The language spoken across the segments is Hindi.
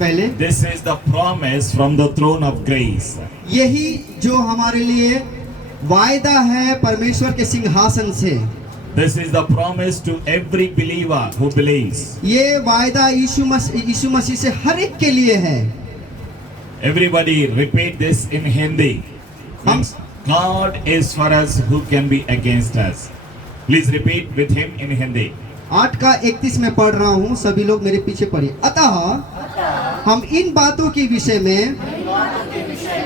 पहले This is the promise from the throne of grace. यही जो हमारे लिए वायदा है परमेश्वर के सिंहासन से, This is the promise to every believer who believes. ये वायदा यीशु मसीह से हर एक के लिए है। Everybody repeat this in Hindi. हम God is for us, who can be against us? Please repeat with him in Hindi. 8:31 में पढ़ रहा हूँ, सभी लोग मेरे पीछे पढ़िए। अतः हम इन बातों के विषय में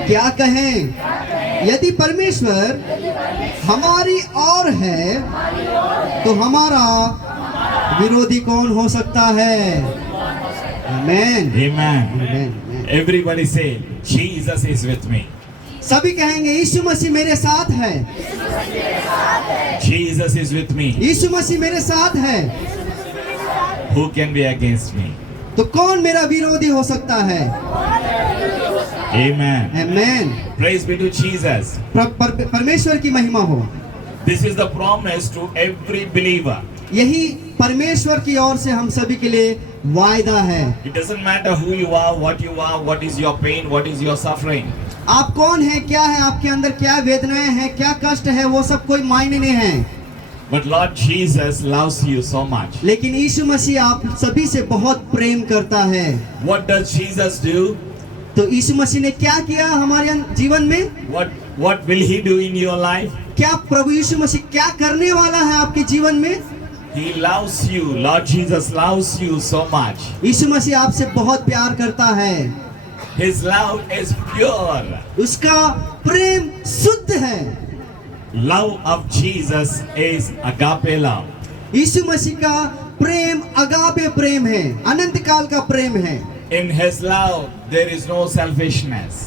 क्या कहें? यदि परमेश्वर हमारी ओर है तो हमारा विरोधी कौन हो सकता है? आमेन। Amen. Everybody say, Jesus is with me. सभी कहेंगे यीशु मसीह मेरे साथ है। Jesus is with me. यीशु मसीह मेरे साथ है, Who can be against me? तो कौन मेरा विरोधी हो सकता है? Amen. Amen. Praise be to Jesus. परमेश्वर की महिमा हो। This is the promise to every believer. यही परमेश्वर की ओर से हम सभी के लिए वायदा है। It doesn't matter who you are, what is your pain, what is your suffering. आप कौन है, क्या है आपके अंदर, क्या वेदनाएं हैं, क्या कष्ट है, वो सब कोई मायने नहीं है। But Lord Jesus loves you so much. लेकिन यीशु मसीह आप सभी से बहुत प्रेम करता है। What does Jesus do? तो यीशु मसीह ने क्या किया हमारे जीवन में? What will he do in your life? क्या प्रभु यीशु मसीह क्या करने वाला है आपके जीवन में? He loves you. Lord Jesus loves you so much. यीशु मसीह आपसे बहुत प्यार करता है। His love is pure. उसका प्रेम शुद्ध है। Love of Jesus is agape love. यीशु मसीह का प्रेम अगापे प्रेम है, अनंत काल का प्रेम है। In his love there is no selfishness.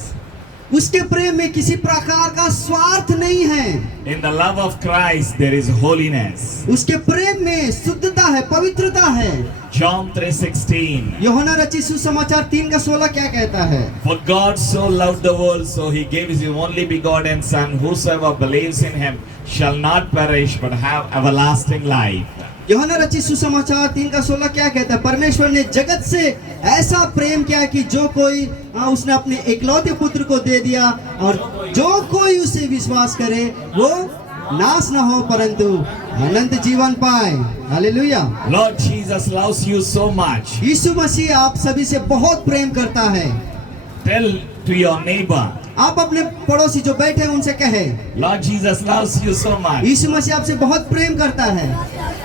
उसके प्रेम में किसी प्रकार का स्वार्थ नहीं है। In the love of Christ there is holiness. उसके प्रेम में शुद्धता है, पवित्रता है। John 3:16. यूहन्ना रचित सुसमाचार 3:16 क्या कहता है? For God so loved the world, so he gave his only begotten Son, whosoever believes in him shall not perish but have everlasting life. यूहन्ना रचित सुसमाचार 3:16 क्या कहता है? परमेश्वर ने जगत से ऐसा प्रेम किया कि जो कोई उसने अपने एकलौते पुत्र को दे दिया, और जो कोई उसे विश्वास करे वो नाश न हो परंतु अनंत जीवन पाए। Hallelujah. Lord Jesus loves you so much. यीशु मसीह आप सभी से बहुत प्रेम करता है। Tell to your neighbor, आप अपने पड़ोसी जो बैठे हैं उनसे कहे, Lord Jesus loves you so much. यीशु मसीह आपसे बहुत प्रेम करता है।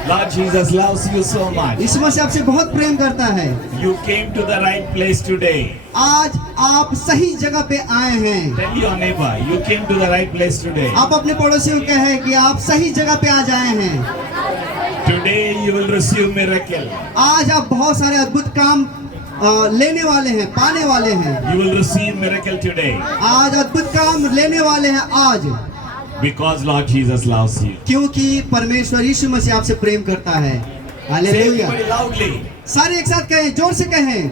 Lord Jesus loves you so much. यीशु मसीह आपसे बहुत प्रेम करता है। You came to the right place today. आज आप सही जगह पे आए हैं। Tell your neighbor, you came to the right place today. आप अपने पड़ोसियों को कहे कि आप सही जगह पे आज आए हैं। Today you will receive miracle. आज आप बहुत सारे अद्भुत काम लेने वाले हैं, पाने वाले हैं। You will receive miracle today. आज अद्भुत काम लेने वाले हैं आज, Because Lord Jesus loves you. क्योंकि परमेश्वर यीशु मसीह आपसे प्रेम करता है। Say hallelujah. very loudly. सारे एक साथ कहें, जोर से कहें।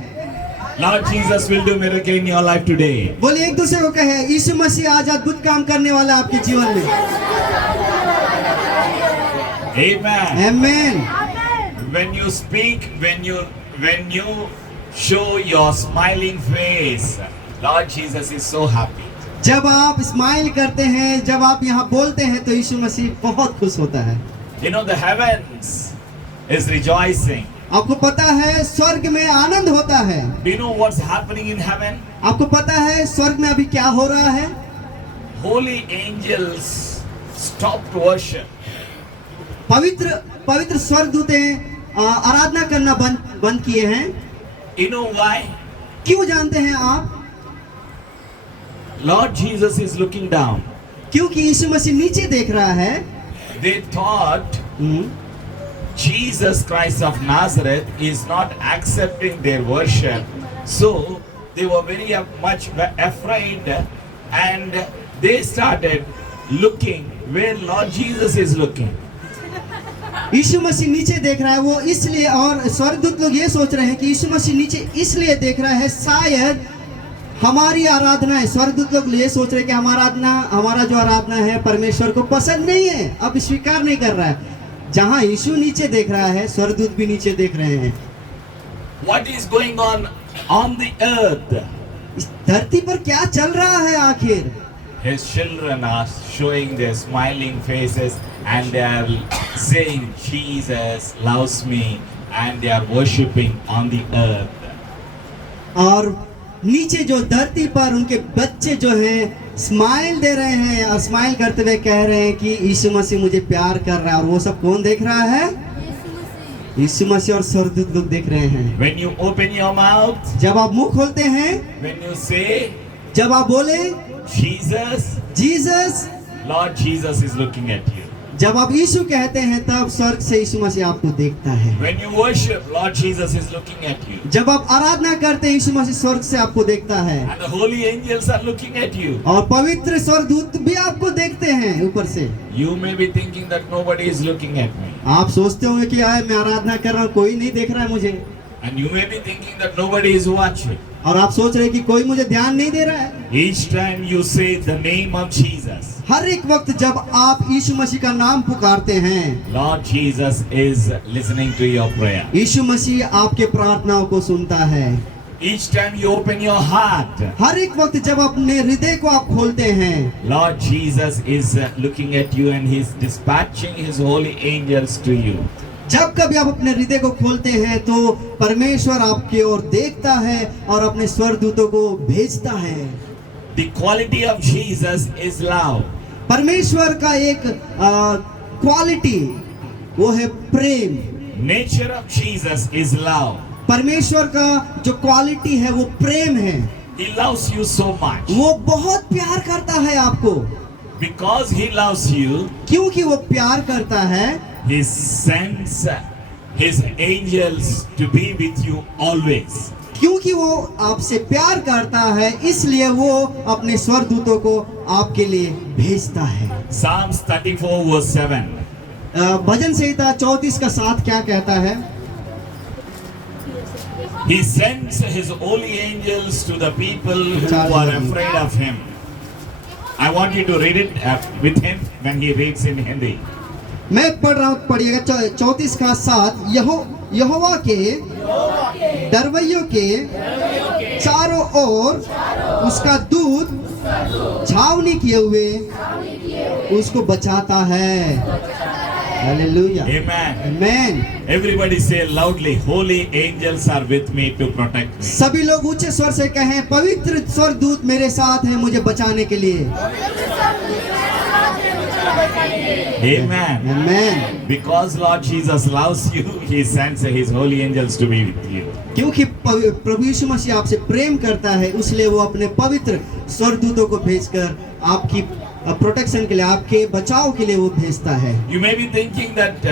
Lord Jesus will do miracle in your life today. बोले एक दूसरे को कहे, यीशु मसीह आज अद्भुत काम करने वाला है आपके जीवन में। Amen. Amen. When you speak, when you show your smiling face, Lord Jesus is so happy. जब आप स्माइल करते हैं, जब आप यहाँ बोलते हैं तो यीशु मसीह बहुत खुश होता है। You know the heavens is rejoicing. आपको पता है स्वर्ग में आनंद होता है। Do you know what's happening in heaven? आपको पता है स्वर्ग में अभी क्या हो रहा है? Holy angels stopped worship. पवित्र स्वर्गदूतें आराधना करना बंद किए हैं। You know why? क्यों जानते हैं आप? Lord Jesus is looking down. क्योंकि यीशु मसीह नीचे देख रहा है। They thought Jesus Christ of Nazareth is not accepting their worship, so they were very much afraid, and they started looking where Lord Jesus is looking. यीशु मसीह नीचे देख रहा है, वो इसलिए, और स्वर्गदूत लोग ये सोच रहे हैं कि यीशु मसीह नीचे इसलिए देख रहा है, शायद हमारी आराधना है। स्वर्गदूत लोग ये सोच रहे हैं कि हमारा जो आराधना है परमेश्वर को पसंद नहीं है, अब स्वीकार नहीं कर रहा है। जहां यीशु नीचे देख रहा है, स्वर्गदूत भी नीचे देख रहे हैं। What is going on on the earth. इस धरती पर क्या चल रहा है आखिर? His children are showing their smiling faces and they are saying, Jesus loves me, and they are worshipping on the earth. और नीचे जो धरती पर उनके बच्चे जो हैं स्माइल दे रहे हैं और स्माइल करते हुए कह रहे हैं कि यीशु मसीह मुझे प्यार कर रहा है। और वो सब कौन देख रहा है? यीशु मसीह और स्वर्गदूत लोग देख रहे हैं। When you open your mouth, जब आप मुंह खोलते हैं, when you say, जब आप बोले Jesus, Jesus, Lord Jesus is looking at you. जब आप यीशु कहते हैं तब स्वर्ग से यीशु मसीह आपको देखता है। When you worship, Lord Jesus is looking at you. जब आप आराधना करते हैं यीशु मसीह स्वर्ग से आपको देखता है। And the holy angels are looking at you. और पवित्र स्वर्गदूत भी आपको देखते हैं ऊपर से। You may be thinking that nobody is looking at me. आप सोचते होंगे कि यार मैं आराधना कर रहा हूँ, कोई नहीं देख रहा है मुझे। And you may be thinking that nobody is watching. और आप सोच रहे हैं कि कोई मुझे ध्यान नहीं दे रहा है। Each time you say the name of Jesus, हर एक वक्त जब आप यीशु मसीह का नाम पुकारते हैं, Lord Jesus is listening to your prayer. यीशु मसीह आपके प्रार्थनाओं को सुनता है। Each time you open your heart, हर एक वक्त जब अपने हृदय को आप खोलते हैं, Lord Jesus is looking at you and He's dispatching His holy angels to you. जब कभी आप अपने हृदय को खोलते हैं तो परमेश्वर आपकी ओर देखता है और अपने स्वर्गदूतों को भेजता है। The quality of Jesus is love. परमेश्वर का एक क्वालिटी वो है प्रेम। Nature of Jesus is love. परमेश्वर का जो क्वालिटी है वो प्रेम है। He loves you so much. वो बहुत प्यार करता है आपको। Because He loves you, क्योंकि वो प्यार करता है, He sends His angels to be with you always. क्योंकि वो आपसे प्यार करता है, इसलिए वो अपने स्वर्गदूतों को आपके लिए भेजता है। Psalms 34 verse 7. भजन संहिता 34 का 7 क्या कहता है? He sends His holy angels to the people who are afraid of Him. I want you to read it with him when he reads in Hindi. मैं पढ़ रहा हूँ, पढ़िएगा 34 का 7। यहोवा के डरवैयों के चारों ओर उसका दूत छावनी किए हुए उसको बचाता है। Hallelujah, Amen. Amen. Everybody say loudly, holy angels are with me to protect me. सभी लोग ऊंचे स्वर से कहें, पवित्र स्वर्गदूत मेरे साथ हैं मुझे बचाने के लिए। Amen. Amen. Because Lord Jesus loves you, He sends His holy angels to be with you. क्योंकि प्रभु यीशु मसीह आपसे प्रेम करता है, इसलिए वो अपने पवित्र स्वर्गदूतों को भेजकर आपकी प्रोटेक्शन के लिए, आपके बचाव के लिए वो भेजता है। You may be thinking that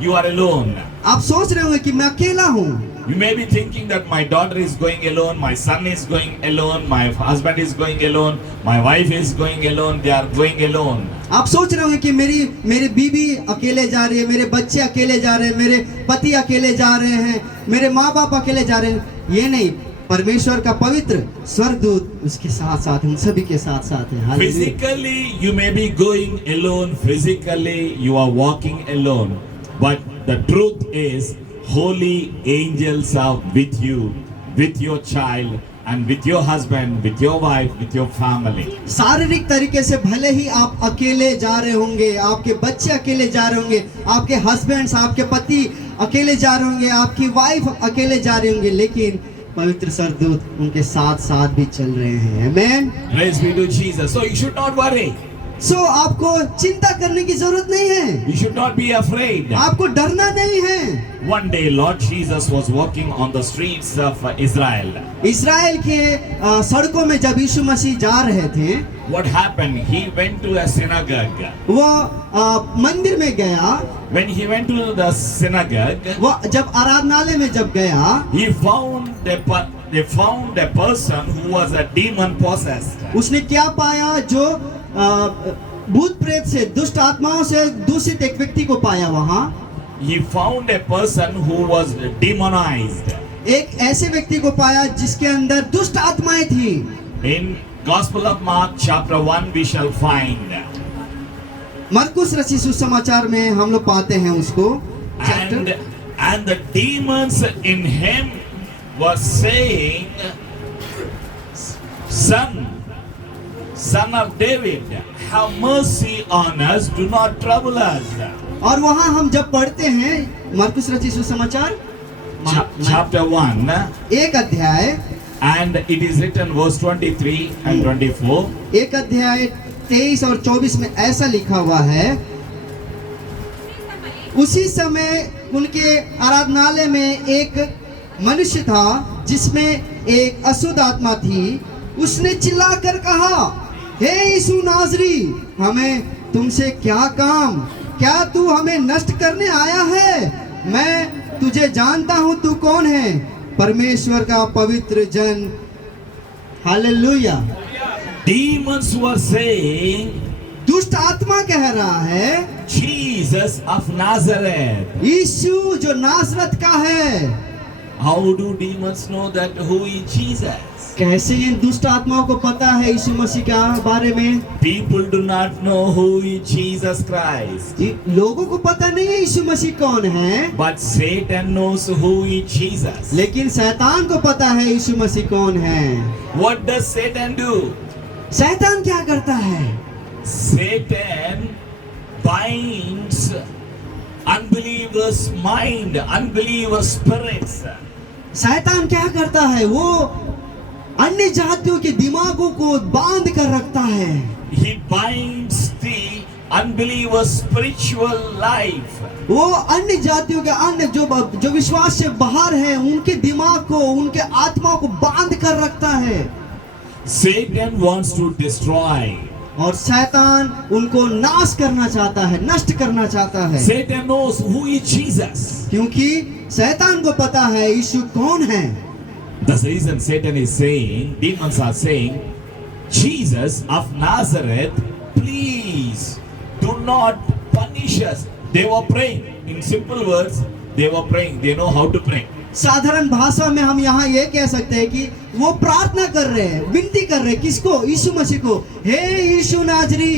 you are alone. आप सोच रहे होंगे कि मैं अकेला हूँ। You may be thinking that my daughter is going alone, my son is going alone, my husband is going alone, my wife is going alone, they are going alone. आप सोच रहे होंगे कि मेरी बीवी अकेले जा रही है, मेरे बच्चे अकेले जा रहे हैं, मेरे पति अकेले जा रहे हैं, मेरे माँ बाप अकेले जा रहे हैं। ये नहीं, परमेश्वर का पवित्र स्वर्गदूत उसके साथ साथ, उन सभी के साथ साथ है। Hallelujah. Physically you may be going alone, physically you are walking alone, but the truth is holy angels are with you, with your child and with your husband, with your wife, with your family. शारीरिक तरीके से भले ही आप अकेले जा रहे होंगे, आपके बच्चे अकेले जा रहे होंगे, आपके हस्बैंड्स, आपके पति अकेले जा रहे होंगे, आपकी वाइफ अकेले जा रही होंगे, लेकिन पवित्र स्वर्गदूत उनके साथ साथ भी चल रहे हैं। आमेन। Praise be to Jesus. So you should not worry. आपको चिंता करने की जरूरत नहीं है। You should not be afraid. आपको डरना नहीं है। One day Lord Jesus was walking on the streets of Israel. इस्राएल के सड़कों में जब यीशु मसीह जा रहे थे, What happened? He went to a synagogue. वो मंदिर में गया। When he went to the synagogue, वो जब आराधनालय में जब गया, he found a person who was a demon possessed. उसने क्या पाया? जो भूत प्रेत से, दुष्ट आत्माओं से दूषित एक व्यक्ति को पाया। वहाँ He found a person who was demonized. एक ऐसे व्यक्ति को पाया जिसके अंदर दुष्ट आत्माएं थी। In Gospel of Mark chapter 1 we shall find. मरकुस रचित सुसमाचार में हम लोग पाते हैं उसको। And the demons in him was saying, Son of David, have mercy on us, do not trouble us. और वहां हम जब पढ़ते हैं मरकुस रचित सुसमाचार Chapter 1, एक अध्याय and it is written verse 23 and 24. एक अध्याय 23 और 24 में ऐसा लिखा हुआ है, उसी समय उनके आराधनालय में एक मनुष्य था जिसमें एक अशुद्ध आत्मा थी। उसने चिल्लाकर कहा, हे यीशु नाजरी, हमें तुमसे क्या काम? क्या तू हमें नष्ट करने आया है? मैं तुझे जानता हूँ तू कौन है, परमेश्वर का पवित्र जन। हालेलुया। Demons were saying, दुष्ट आत्मा कह रहा है, Jesus of Nazareth. यीशु जो नासरत का है। How do demons know that who is Jesus? कैसे इन दुष्ट आत्माओं को पता है यीशु मसीह के बारे में? People do not know who is Jesus Christ. लोगों को पता नहीं है यीशु मसीह कौन है, But Satan knows who is Jesus. लेकिन शैतान को पता है यीशु मसीह कौन है। What does Satan do? शैतान क्या करता है? Satan binds unbelievers' mind, unbelievers' spirits. शैतान क्या करता है? वो अन्य जातियों के दिमागों को बांध कर रखता है। He binds the unbelievers' spiritual life. वो अन्य जातियों के अन्य जो विश्वास से बाहर है, उनके दिमाग को, उनके आत्मा को बांध कर रखता है। Satan wants to destroy. और शैतान उनको नाश करना चाहता है, नष्ट करना चाहता है। Satan knows who is Jesus. क्योंकि शैतान को पता है यीशु कौन है। That's the reason Satan is saying, demons are saying, Jesus of Nazareth, please do not punish us. They were praying. In simple words, they were praying. They know how to pray. साधारण भाषा में हम यहाँ ये कह सकते हैं कि वो प्रार्थना कर रहे हैं, विनती कर रहे हैं। किसको? यीशु मसीह को। हे यीशु नाजरी,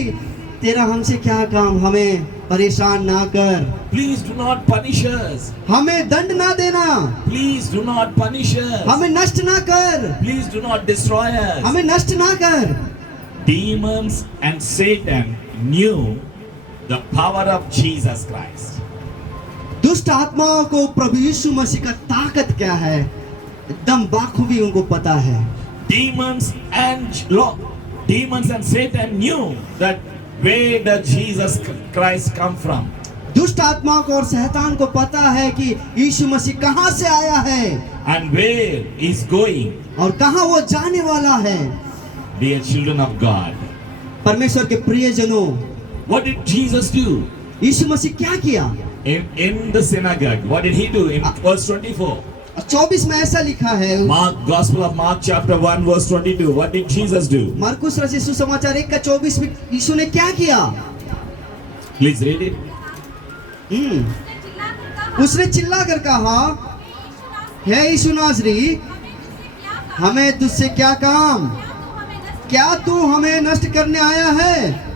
तेरा हमसे क्या काम? हमें परेशान ना कर, Please do not punish us. हमें दंड ना देना, Please do not punish us. हमें नष्ट ना कर, Please do not destroy us. हमें नष्ट ना कर। Demons and Satan knew the power of Jesus Christ. दुष्ट आत्माओं को प्रभु यीशु मसीह का ताकत क्या है एकदम बाखूबी उनको पता है। Demons and Satan knew that where does Jesus Christ come from. दुष्ट आत्माओं को और शैतान को पता है कि यीशु मसीह कहाँ से आया है and where is going. और कहाँ वो जाने वाला है। Dear children of God, परमेश्वर के प्रियजनों, what did Jesus do यीशु मसीह क्या किया? in the synagogue? What did he do in verse 24? 24 में ऐसा लिखा है, Gospel of Mark chapter 1 verse 22. What did Jesus do? मरकुस रचित सुसमाचार 1 का 24 में यीशु ने क्या किया? Please read it. उसने चिल्ला कर कहा, हे यीशु नाजरी, हमें तुझसे क्या काम? क्या तू हमें नष्ट करने आया है?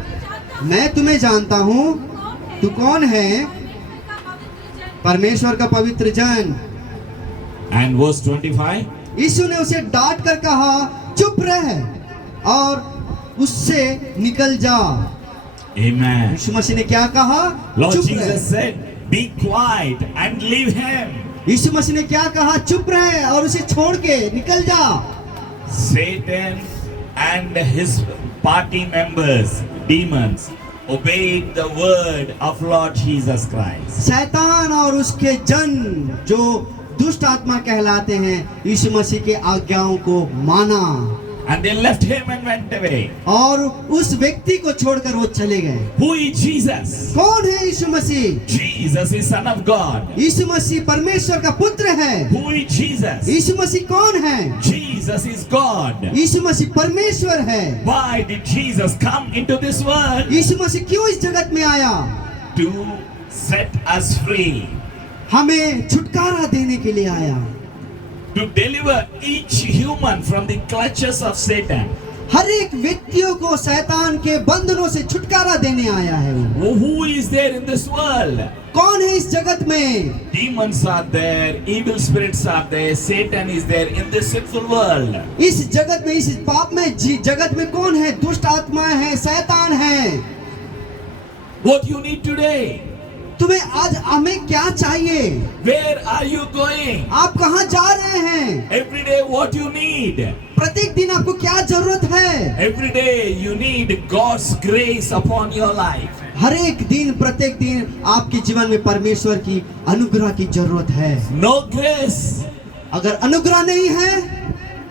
मैं तुम्हें जानता हूँ तू कौन है, परमेश्वर का पवित्र जन। And verse 25. यीशु ने उसे डांट कर कहा, चुप रह और उससे निकल जा। Amen. यीशु मसीह ने क्या कहा? Lord चुप Jesus रह। said, be quiet and leave him. यीशु मसीह ने क्या कहा? चुप रह और उसे छोड़ के निकल जा। Satan and his party members, demons, obeyed the word of Lord Jesus Christ. शैतान और उसके जन जो दुष्ट आत्मा कहलाते हैं, यीशु मसीह के आज्ञाओं को माना And they left him and went away. और उस व्यक्ति को छोड़कर वो चले गए। Who is Jesus? कौन है यीशु मसीह? Jesus is Son of God. यीशु मसीह परमेश्वर का पुत्र है। Who is Jesus? यीशु मसीह कौन है? Jesus is God. यीशु मसीह परमेश्वर है। Why did Jesus come into this world? यीशु मसीह क्यों इस जगत में आया? To set us free. हमें छुटकारा देने के लिए आया। To deliver each human from the clutches of Satan. हर एक व्यक्तियों को शैतान के बंधनों से छुटकारा देने आया है वो। Who is there in this world? कौन है इस जगत में? Demons are there, evil spirits are there, Satan is there in this sinful world. इस जगत में, इस पाप में जगत में कौन है? दुष्ट आत्माएं हैं, शैतान है। What you need today? तुम्हें आज हमें क्या चाहिए? Where are you going? आप कहाँ जा रहे हैं? Every day what you need? प्रत्येक दिन आपको क्या जरूरत है? Every day you need God's grace upon your life. हर एक दिन, प्रत्येक दिन आपके जीवन में परमेश्वर की अनुग्रह की जरूरत है। No grace, अगर अनुग्रह नहीं है,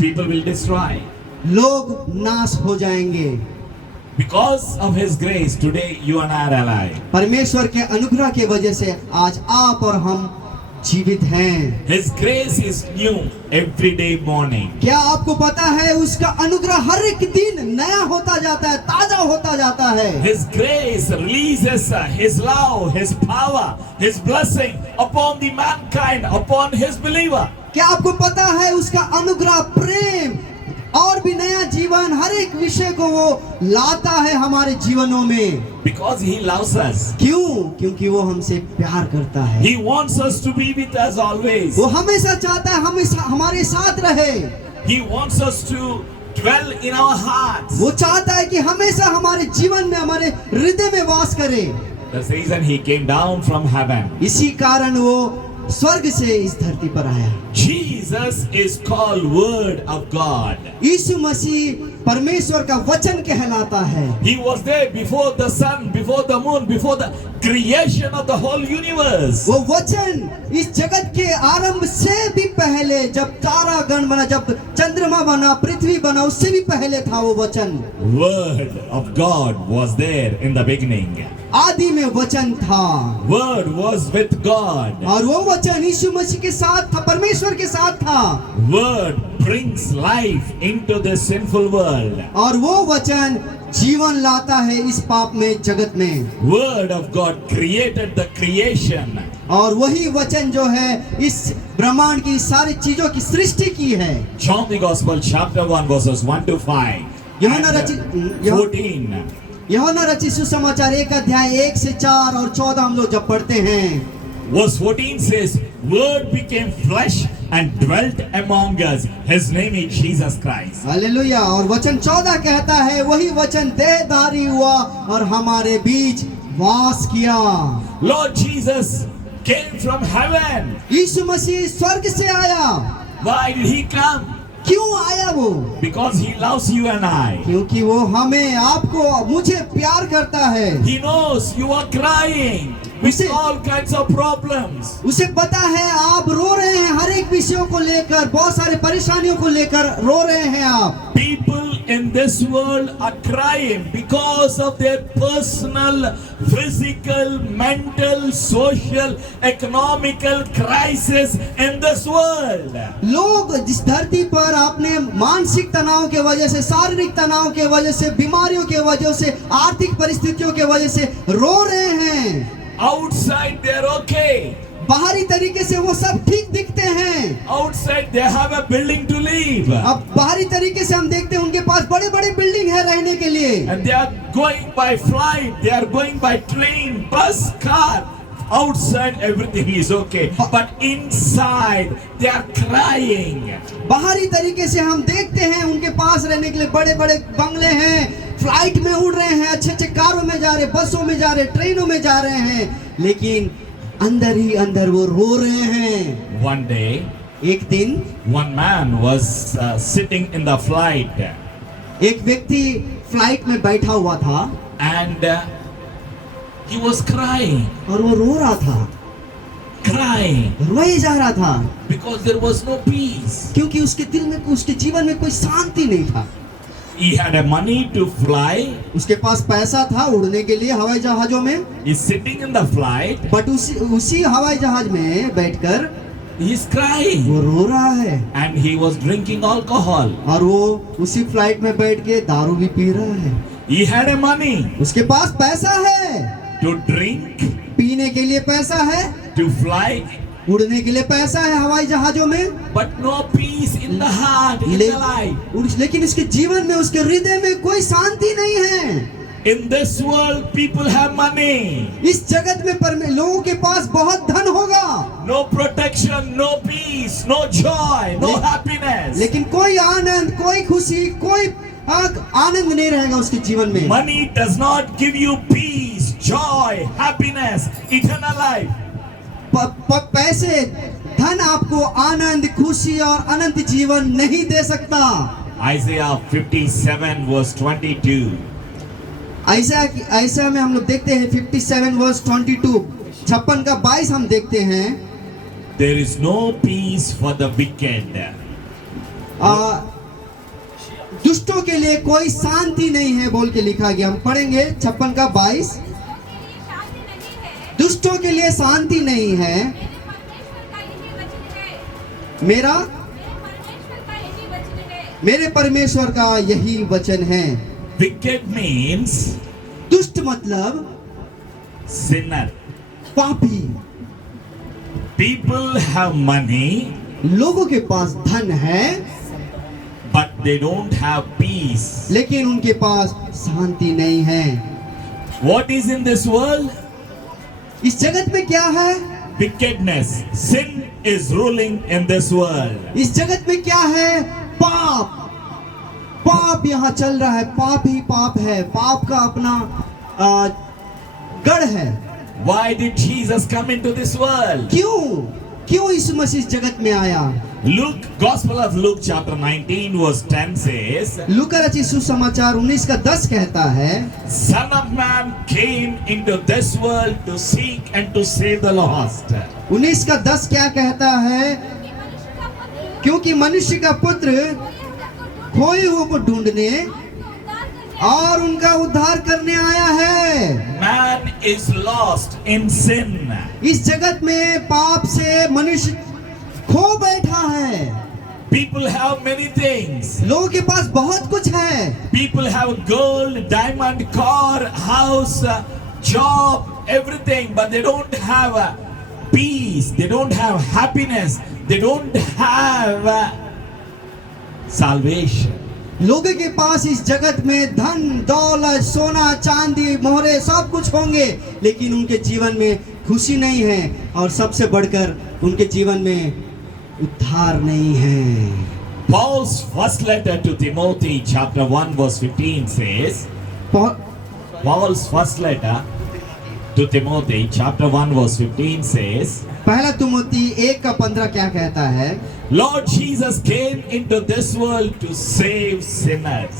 people will destroy. लोग नाश हो जाएंगे। Because of His grace, today you and I are alive. परमेश्वर के अनुग्रह के वजह से आज आप और हम जीवित हैं। His grace is new every day morning. क्या आपको पता है उसका अनुग्रह हर एक दिन नया होता जाता है, ताजा होता जाता है। His grace releases His love, His power, His blessing upon the mankind, upon His believer. क्या आपको पता है उसका अनुग्रह, प्रेम और भी नया जीवन हर एक विषय को वो लाता है हमारे जीवनों में। Because He loves us. क्यों? क्योंकि वो हमसे प्यार करता है। He wants us to be with us always. वो हमेशा चाहता है हमेशा हमारे साथ रहे। He wants us to dwell in our hearts. वो चाहता है कि हमेशा हमारे जीवन में, हमारे हृदय में वास करे। That's the reason He came down from heaven. इसी कारण वो स्वर्ग से इस धरती पर आया। Jesus is called Word of God. यीशु मसीह परमेश्वर का वचन कहलाता है। He was there before the sun, before the moon, before the creation of the whole universe. वो वचन इस जगत के आरंभ से भी पहले, जब तारा गण बना, जब चंद्रमा बना, पृथ्वी बना, उससे भी पहले था वो वचन। Word of God was there in the beginning. आदि में वचन था Word was with God. और वो वचन यीशु मसीह के साथ था, परमेश्वर के साथ था। Word brings life into this sinful world. और वो वचन जीवन लाता है इस पाप में जगत में। Word of God created the creation. और वही वचन जो है इस ब्रह्मांड की सारी चीजों की सृष्टि की है। John the Gospel chapter 1 verses 1 to 5. यूहन्ना And, रचित 14. यूहन्ना रचित सुसमाचार 1 अध्याय 1 से 4 और 14 हम लोग जब पढ़ते हैं, Verse 14 says, Word became flesh and dwelt among us. His name is Jesus Christ. Hallelujah. और वचन 14 कहता है, वही वचन देहधारी हुआ और हमारे बीच वास किया। Lord Jesus came from heaven. यीशु मसीह स्वर्ग से आया। Why did He come? क्यों आया वो? Because He loves you and I. क्योंकि वो हमें, आपको, मुझे प्यार करता है। He knows you are crying with उसे- all kinds of problems. उसे पता है आप रो रहे हैं, हर एक विषयों को लेकर, बहुत सारे परेशानियों को लेकर रो रहे हैं आप। People in this world are crying because of their personal, physical, mental, social, economical crisis in this world. लोग जिस धरती पर अपने मानसिक तनाव के वजह से, शारीरिक तनाव के वजह से, बीमारियों के वजह से, आर्थिक परिस्थितियों के वजह से रो रहे हैं। Outside they are okay. बाहरी तरीके से वो सब ठीक दिखते हैं। Outside they have a building to live. अब बाहरी तरीके से हम देखते हैं उनके पास बड़े बड़े बिल्डिंग है रहने के लिए। And they are going by flight, they are going by train, bus, car. Outside everything is okay, but inside they are crying. बाहरी तरीके से हम देखते हैं उनके पास रहने के लिए बड़े बड़े बंगले हैं, फ्लाइट में उड़ रहे हैं, अच्छे अच्छे कारों में जा रहे, बसों में जा रहे, ट्रेनों में जा रहे हैं, लेकिन अंदर ही अंदर वो रो रहे हैं। One day, एक दिन one man was sitting in the flight, एक व्यक्ति फ्लाइट में बैठा हुआ था and he was crying, और वो रो रहा था, crying रोए जा रहा था, because there was no peace. क्योंकि उसके दिल में, उसके जीवन में कोई शांति नहीं था। He had a money to fly. उसके पास पैसा था उड़ने के लिए हवाई जहाजों में, He's sitting in the flight. But उसी हवाई जहाज में बैठकर He's crying, वो रो रहा है, and he was drinking alcohol. और वो उसी फ्लाइट में बैठ के दारू भी पी रहा है। He had a money उसके पास पैसा है, to drink, पीने के लिए पैसा है, to fly, उड़ने के लिए पैसा है हवाई जहाजों में, but no peace in the heart, in the life. लेकिन उसके जीवन में, उसके हृदय में कोई शांति नहीं है। In this world, people have money. इस जगत में लोगों के पास बहुत धन होगा, No protection, no peace, no joy, no happiness. लेकिन कोई आनंद, कोई खुशी, कोई आनंद नहीं रहेगा उसके जीवन में। Money does not give you peace, joy, happiness, eternal life. पैसे, धन आपको आनंद, खुशी और अनंत जीवन नहीं दे सकता। Isaiah 57 verse 22. ऐसा में हम लोग देखते हैं 57 वर्स 22, 56 का 22 हम देखते हैं। There is no peace for the wicked. दुष्टों के लिए कोई शांति नहीं है बोल के लिखा गया। हम पढ़ेंगे 56 का 22। दुष्टों के लिए शांति नहीं है, मेरे परमेश्वर का यही वचन है। Wicked means दुष्ट मतलब sinner. पापी। People have money, लोगों के पास धन है, but they don't have peace. लेकिन उनके पास शांति नहीं है। What is in this world? इस जगत में क्या है? Wickedness. Sin is ruling in this world. इस जगत में क्या है? पाप। पाप यहाँ चल रहा है, पाप ही पाप है, पाप का अपना गढ़ है। Why did Jesus come into this world? क्यों यीशु मसीह इस जगत में आया? Luke, Gospel of Luke chapter 19 verse 10 says, लूका रचित सुसमाचार 19 का 10 कहता है, Son of Man came into this world to seek and to save the lost. 19 का 10 क्या कहता है? क्योंकि मनुष्य का पुत्र खोए हुए को ढूंढने और उनका उद्धार करने आया है। Man is lost in sin. इस जगत में पाप से मनुष्य खो बैठा है। People have many things. लोगों के पास बहुत कुछ है। People have gold, diamond, car, house, job, everything, but they don't have peace. They don't have happiness. They don't have salvation. लोगों के पास इस जगत में धन, दौलत, सोना, चांदी, मोहरे सब कुछ होंगे, लेकिन उनके जीवन में खुशी नहीं है और सबसे बढ़कर उनके जीवन में उद्धार नहीं है। Paul's first letter to Timothy chapter 1 verse 15 says, Paul's first letter to Timothy chapter 1 verse 15 says, पहला तिमोथी 1 का 15 क्या कहता है? Lord Jesus came into this world to save sinners.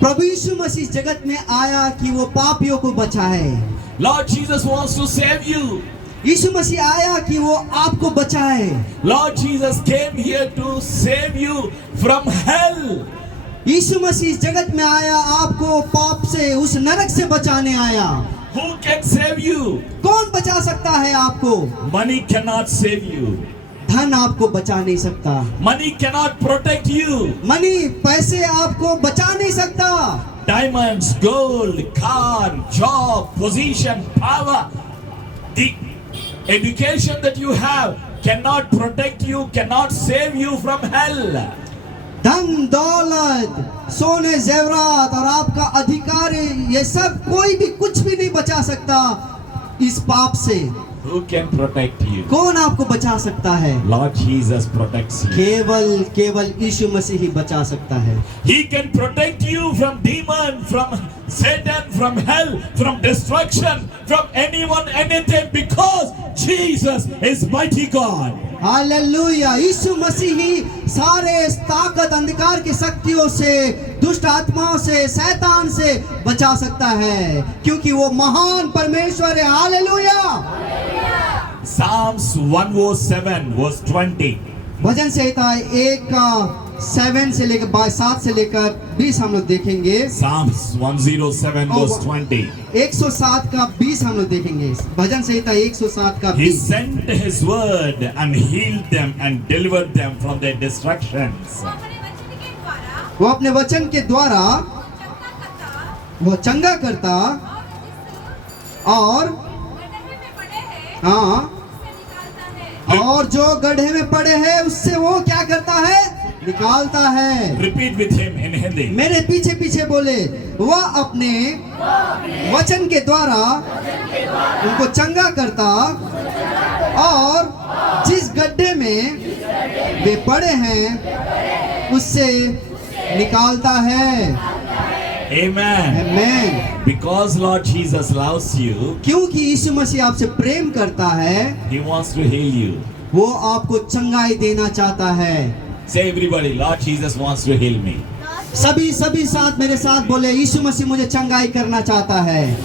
प्रभु यीशु मसीह जगत में आया कि वो पापियों को बचाए। Lord Jesus wants to save you. यीशु मसीह आया कि वो आपको बचाए। Lord Jesus came here to save you from hell. यीशु मसीह जगत में आया आपको पाप से, उस नरक से बचाने आया। Who can save you? कौन बचा सकता है आपको? Money cannot save you. धन आपको बचा नहीं सकता। Money cannot protect you. Money, पैसे आपको बचा नहीं सकता। Diamonds, gold, car, job, position, power, the education that you have cannot protect you, cannot save you from hell. धन, दौलत, सोने, जेवरात और आपका अधिकार, ये सब कोई भी कुछ भी नहीं बचा सकता इस पाप से। Who can protect you? कौन आपको बचा सकता है? Lord Jesus protects you. केवल यीशु मसीह ही बचा सकता है। He can protect you from demon, from Satan, from hell, from destruction, from anyone, anything, because Jesus is mighty God. Hallelujah! Yeshu Masih ही सारे ताकत, अंधकार की शक्तियों से, दुष्ट आत्माओं से, शैतान से बचा सकता है, क्योंकि वो महान परमेश्वर है। हालेलुया! Psalms 107 verse 20. भजन संहिता 1 का 7 से लेकर 7 से लेकर 20 हम लोग देखेंगे। Psalms 107 verse 20. 107 का 20 हम लोग देखेंगे। भजन संहिता 107 का He 20। sent his word and healed them and delivered them from their destructions. वो अपने वचन के द्वारा वो चंगा करता और हाँ, और जो गड्ढे में पड़े हैं उससे वो क्या करता है? निकालता है। Repeat with him in Hindi. मेरे पीछे पीछे बोले, वह अपने वचन के द्वारा उनको चंगा करता और जिस गड्ढे में वे पड़े हैं उससे निकालता है। Amen. आमीन। Because Lord Jesus loves you, क्योंकि यीशु मसीह आपसे प्रेम करता है, He wants to heal you. वो आपको चंगाई देना चाहता है। Say everybody, Lord Jesus wants to heal me. सभी साथ मेरे साथ बोले, यीशु मसीह मुझे चंगाई करना चाहता है।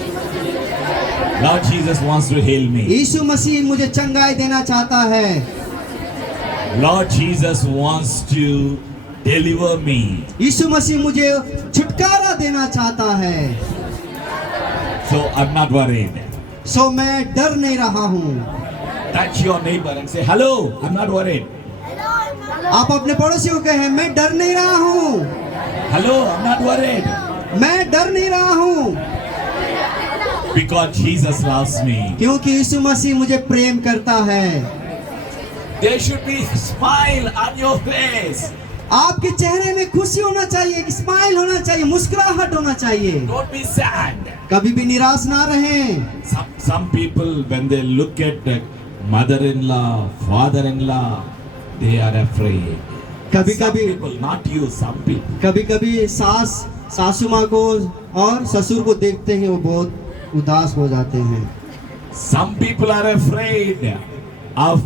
Lord Jesus wants to heal me. यीशु मसीह मुझे चंगाई देना चाहता है। Lord Jesus wants to deliver me. यीशु मसीह मुझे छुटकारा देना चाहता है। So I'm not worried. सो मैं डर नहीं रहा हूँ। Touch your neighbor and say, hello, I'm not worried. आप अपने पड़ोसी को कहें, मैं डर नहीं रहा हूँ। Hello, I'm not worried. मैं डर नहीं रहा हूँ, Because Jesus loves me. क्योंकि यीशु मसीह मुझे प्रेम करता है। There should be a smile on your face. आपके चेहरे में खुशी होना चाहिए, स्माइल होना चाहिए, मुस्कुराहट होना चाहिए। Don't be sad. कभी भी निराश ना रहें। Some people, when they look at the mother-in-law, father-in-law, they are afraid. कभी Some कभी people, not you, some people. कभी कभी सासू माँ को और ससुर को देखते ही वो बहुत उदास हो जाते हैं। Some people are afraid of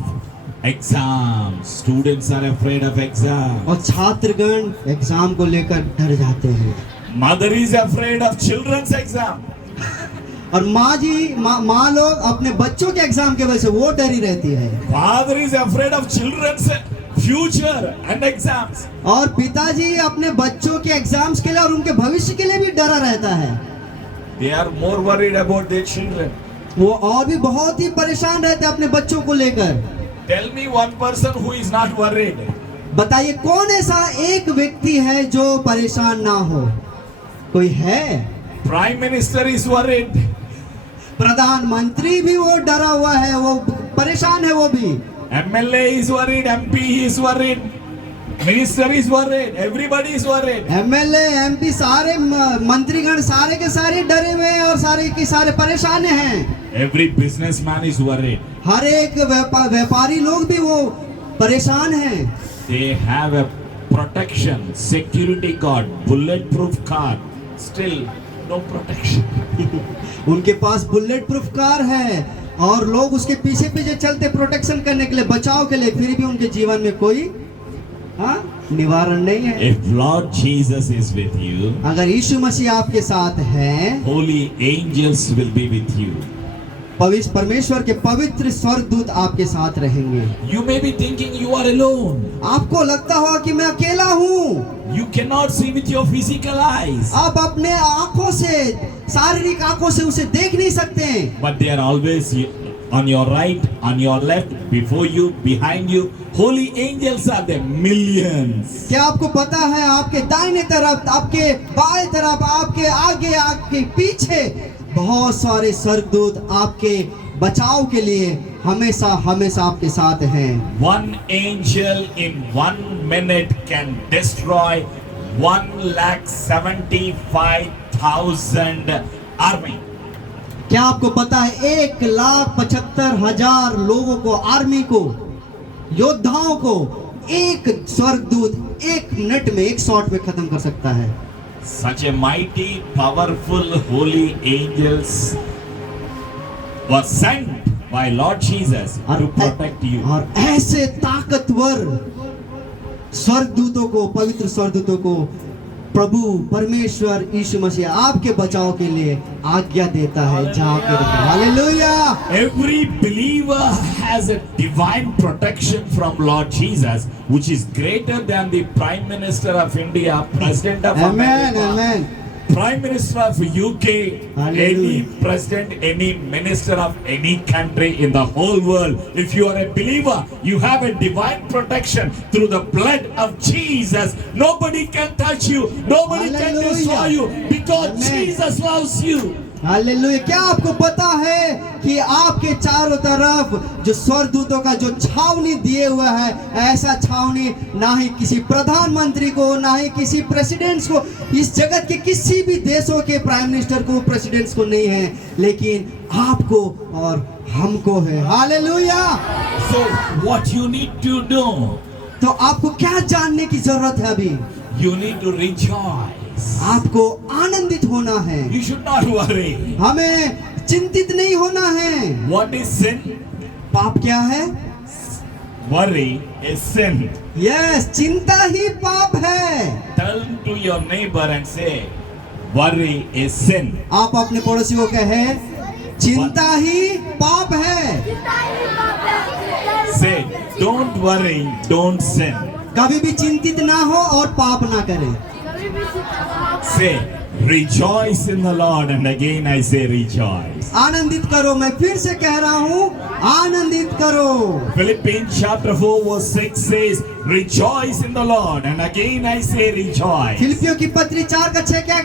exams. Students are afraid of exam. और छात्रगण एग्जाम को लेकर डर जाते हैं। Mother is afraid of children's exam. और माँ लोग अपने बच्चों के एग्जाम के वजह से वो डरी रहती है। Father is afraid of children's future and exams. और पिताजी अपने बच्चों के एग्जाम्स के लिए और उनके भविष्य के लिए भी डरा रहता है। They are more worried about their children. वो और भी बहुत ही परेशान रहते हैं अपने बच्चों को लेकर। Tell me one person who is not worried. बताइए कौन ऐसा एक व्यक्ति है जो परेशान ना हो? कोई है? Prime Minister is worried. प्रधानमंत्री भी वो डरा हुआ है, वो परेशान है वो भी। MLA is worried. MP is worried. Minister is worried. Everybody is worried. MLA MP सारे मंत्रीगण सारे के सारे डरे हुए हैं और सारे के सारे परेशान हैं। Every businessman is worried. हर एक व्यापारी लोग भी वो परेशान हैं। They have a protection, security guard, bulletproof car. Still no protection. उनके पास बुलेट प्रूफ कार है और लोग उसके पीछे पीछे चलते प्रोटेक्शन करने के लिए, बचाव के लिए, फिर भी उनके जीवन में कोई निवारण नहीं है। If Lord Jesus is with you, अगर यीशु मसीह आपके साथ है, holy angels will be with you. पवित्र परमेश्वर के पवित्र स्वर्गदूत आपके साथ रहेंगे। You may be thinking you are alone. आपको लगता होगा कि मैं अकेला हूँ। You cannot see with your physical eyes. आप अपने आंखों से, शारीरिक आंखों से उसे देख नहीं सकते। But they are always on your right, on your left, before you, behind you. Holy angels are there, millions. क्या आपको पता है आपके दाहिने तरफ, आपके बाएं तरफ, आपके आगे, आपके पीछे बहुत सारे स्वर्गदूत आपके बचाव के लिए हमेशा हमेशा आपके साथ हैं। One angel in 1 minute can destroy 1,75,000 army. क्या आपको पता है 1,75,000 लोगों को, आर्मी को, योद्धाओं को एक स्वर्गदूत 1 मिनट में, 1 शॉट में खत्म कर सकता है। Such a mighty, powerful, holy angels were sent by Lord Jesus to protect you. और ऐसे ताकतवर स्वर्गदूतों को, पवित्र स्वर्गदूतों को प्रभु परमेश्वर यीशु मसीह आपके बचाव के लिए आज्ञा देता है। जाकर hallelujah. Every believer has a divine protection from Lord Jesus, which is greater than the Prime Minister of India, President of Amen, America, amen. Prime Minister of UK, Hallelujah. any president, any minister of any country in the whole world. If you are a believer, you have a divine protection through the blood of Jesus. Nobody can touch you. Nobody can Hallelujah. destroy you because Amen. Jesus loves you. Hallelujah. क्या आपको पता है कि आपके चारों तरफ जो स्वर्गदूतों का जो छावनी दिए हुआ है, ऐसा छावनी ना ही किसी प्रधानमंत्री को, ना ही किसी प्रेसिडेंट्स को, इस जगत के किसी भी देशों के प्राइम मिनिस्टर को, प्रेसिडेंट्स को नहीं है, लेकिन आपको और हमको है। Hallelujah. So what you need to do? तो आपको क्या जानने की जरूरत है अभी? You need to rejoice. आपको आनंदित होना है, You should not worry. हमें चिंतित नहीं होना है। What is sin? पाप क्या है? Worry is sin. यस, चिंता ही पाप है। Turn to your neighbor and say, worry is sin. आप अपने पड़ोसी को कहे, चिंता ही पाप है। Say, don't worry, don't sin. कभी भी चिंतित ना हो और पाप ना करें। Say, rejoice in the Lord, and again I say rejoice. आनंदित करो, मैं फिर से कह रहा हूँ, आनंदित करो। Philippians chapter 4 verse 6 says, rejoice in the Lord, and again I say rejoice. फिलिपियों की पत्री 4 का 6 क्या